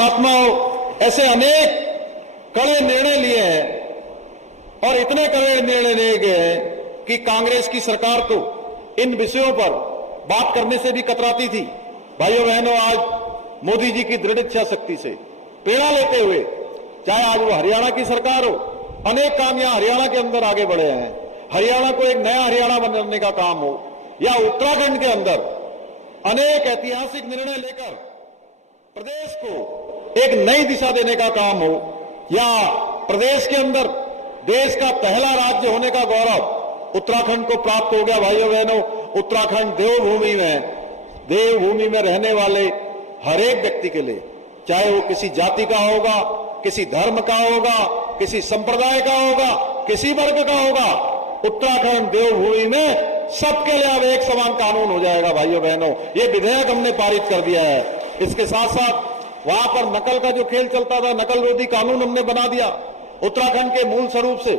खात्मा हो, ऐसे अनेक कड़े निर्णय लिए हैं और इतने कड़े निर्णय लिए गए हैं कि कांग्रेस की सरकार तो इन विषयों पर बात करने से भी कतराती थी। भाइयों बहनों, आज मोदी जी की दृढ़ इच्छा शक्ति से प्रेरणा लेते हुए, चाहे आज वो हरियाणा की सरकार हो, अनेक काम यहां हरियाणा के अंदर आगे बढ़े हैं। हरियाणा को एक नया हरियाणा बनाने का काम हो, या उत्तराखंड के अंदर अनेक ऐतिहासिक निर्णय लेकर प्रदेश को एक नई दिशा देने का काम हो, या प्रदेश के अंदर देश का पहला राज्य होने का गौरव उत्तराखंड को प्राप्त हो गया। भाइयों बहनों, उत्तराखंड देवभूमि में रहने वाले हर एक व्यक्ति के लिए, चाहे वो किसी जाति का होगा, किसी धर्म का होगा, किसी संप्रदाय का होगा, किसी वर्ग का होगा, उत्तराखंड देवभूमि में सबके लिए अब एक समान कानून हो जाएगा। भाइयों बहनों, ये विधेयक हमने पारित कर दिया है। इसके साथ साथ वहां पर नकल का जो खेल चलता था, नकल रोधी कानून हमने बना दिया। उत्तराखंड के मूल स्वरूप से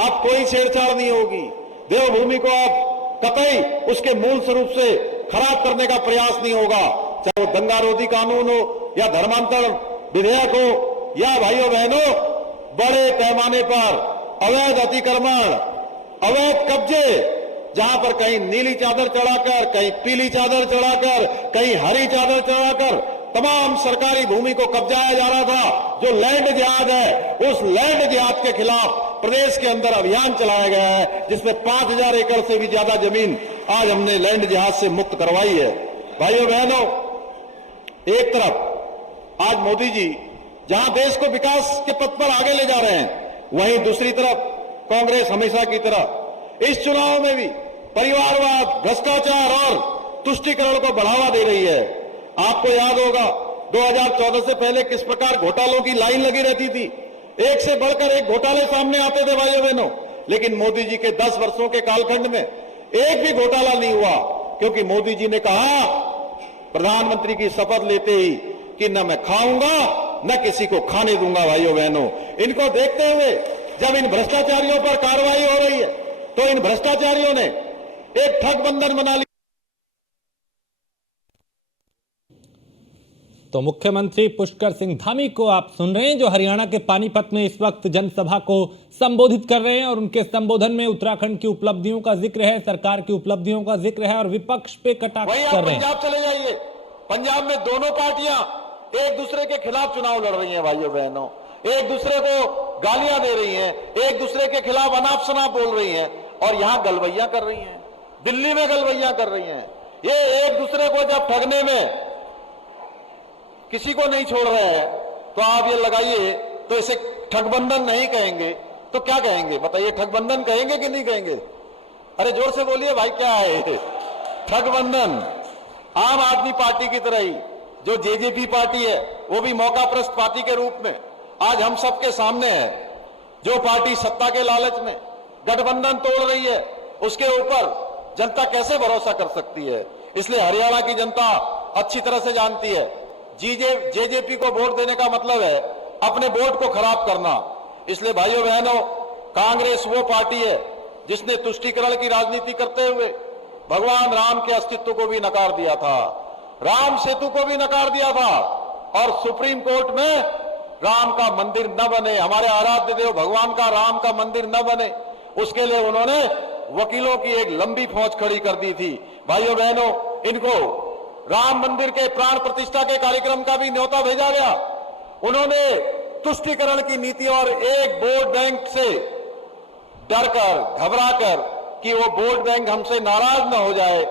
अब कोई छेड़छाड़ नहीं होगी। देवभूमि को अब कतई उसके मूल स्वरूप से खराब करने का प्रयास नहीं होगा, चाहे वो दंगा रोधी कानून हो, या धर्मांतर विधेयक हो, या भाइयों बहनों बड़े पैमाने पर अवैध अतिक्रमण, अवैध कब्जे, जहां पर कहीं नीली चादर चढ़ाकर, कहीं पीली चादर चढ़ाकर, कहीं हरी चादर चढ़ाकर तमाम सरकारी भूमि को कब्जाया जा रहा था। जो लैंड जिहाद है, उस लैंड जिहाद के खिलाफ प्रदेश के अंदर अभियान चलाया गया है, जिसमें 5000 एकड़ से भी ज्यादा जमीन आज हमने लैंड जिहाद से मुक्त करवाई है। भाइयों बहनों, एक तरफ आज मोदी जी जहां देश को विकास के पथ पर आगे ले जा रहे हैं, वहीं दूसरी तरफ कांग्रेस हमेशा की तरह इस चुनाव में भी परिवारवाद, भ्रष्टाचार और तुष्टीकरण को बढ़ावा दे रही है। आपको याद होगा 2014 से पहले किस प्रकार घोटालों की लाइन लगी रहती थी, एक से बढ़कर एक घोटाले सामने आते थे भाइयों बहनों, लेकिन मोदी जी के 10 वर्षों के कालखंड में एक भी घोटाला नहीं हुआ, क्योंकि मोदी जी ने कहा प्रधानमंत्री की शपथ लेते ही कि न मैं खाऊंगा न किसी को खाने दूंगा। भाइयों बहनों, इनको देखते हुए जब इन भ्रष्टाचारियों पर कार्रवाई हो रही है, तो इन भ्रष्टाचारियों ने एक ठग बंधन बना लिया। तो मुख्यमंत्री पुष्कर सिंह धामी को आप सुन रहे हैं, जो हरियाणा के पानीपत में इस वक्त जनसभा को संबोधित कर रहे हैं, और उनके संबोधन में उत्तराखंड की उपलब्धियों का जिक्र है, सरकार की उपलब्धियों का जिक्र है, और विपक्ष पे कटाक्ष कर रहे हैं। पंजाब चले जाइए, पंजाब में दोनों पार्टियां एक दूसरे के खिलाफ चुनाव लड़ रही हैं। भाइयों बहनों, एक दूसरे को गालियां दे रही हैं, एक दूसरे के खिलाफ अनाप शनाप बोल रही हैं, और यहां गलवैया कर रही हैं, दिल्ली में गलवैया कर रही हैं। ये एक दूसरे को जब ठगने में किसी को नहीं छोड़ रहे हैं, तो आप ये लगाइए, तो इसे ठगबंधन नहीं कहेंगे तो क्या कहेंगे? बताइए, ठगबंधन कहेंगे कि नहीं कहेंगे? अरे जोर से बोलिए भाई, क्या है ठगबंधन? आम आदमी पार्टी की तरह ही जो जेजेपी पार्टी है, वो भी मौकाप्रस्त पार्टी के रूप में आज हम सबके सामने है। जो पार्टी सत्ता के लालच में गठबंधन तोड़ रही है, उसके ऊपर जनता कैसे भरोसा कर सकती है? इसलिए हरियाणा की जनता अच्छी तरह से जानती है, जेजेपी को वोट देने का मतलब है अपने वोट को खराब करना। इसलिए भाइयों बहनों, कांग्रेस वो पार्टी है जिसने तुष्टीकरण की राजनीति करते हुए भगवान राम के अस्तित्व को भी नकार दिया था, राम सेतु को भी नकार दिया था, और सुप्रीम कोर्ट में राम का मंदिर न बने, हमारे आराध्य देव भगवान का राम का मंदिर न बने, उसके लिए उन्होंने वकीलों की एक लंबी फौज खड़ी कर दी थी। भाइयों बहनों, इनको राम मंदिर के प्राण प्रतिष्ठा के कार्यक्रम का भी न्योता भेजा गया। उन्होंने तुष्टीकरण की नीति और एक वोट बैंक से डरकर, घबराकर कि वो वोट बैंक हमसे नाराज न हो जाए,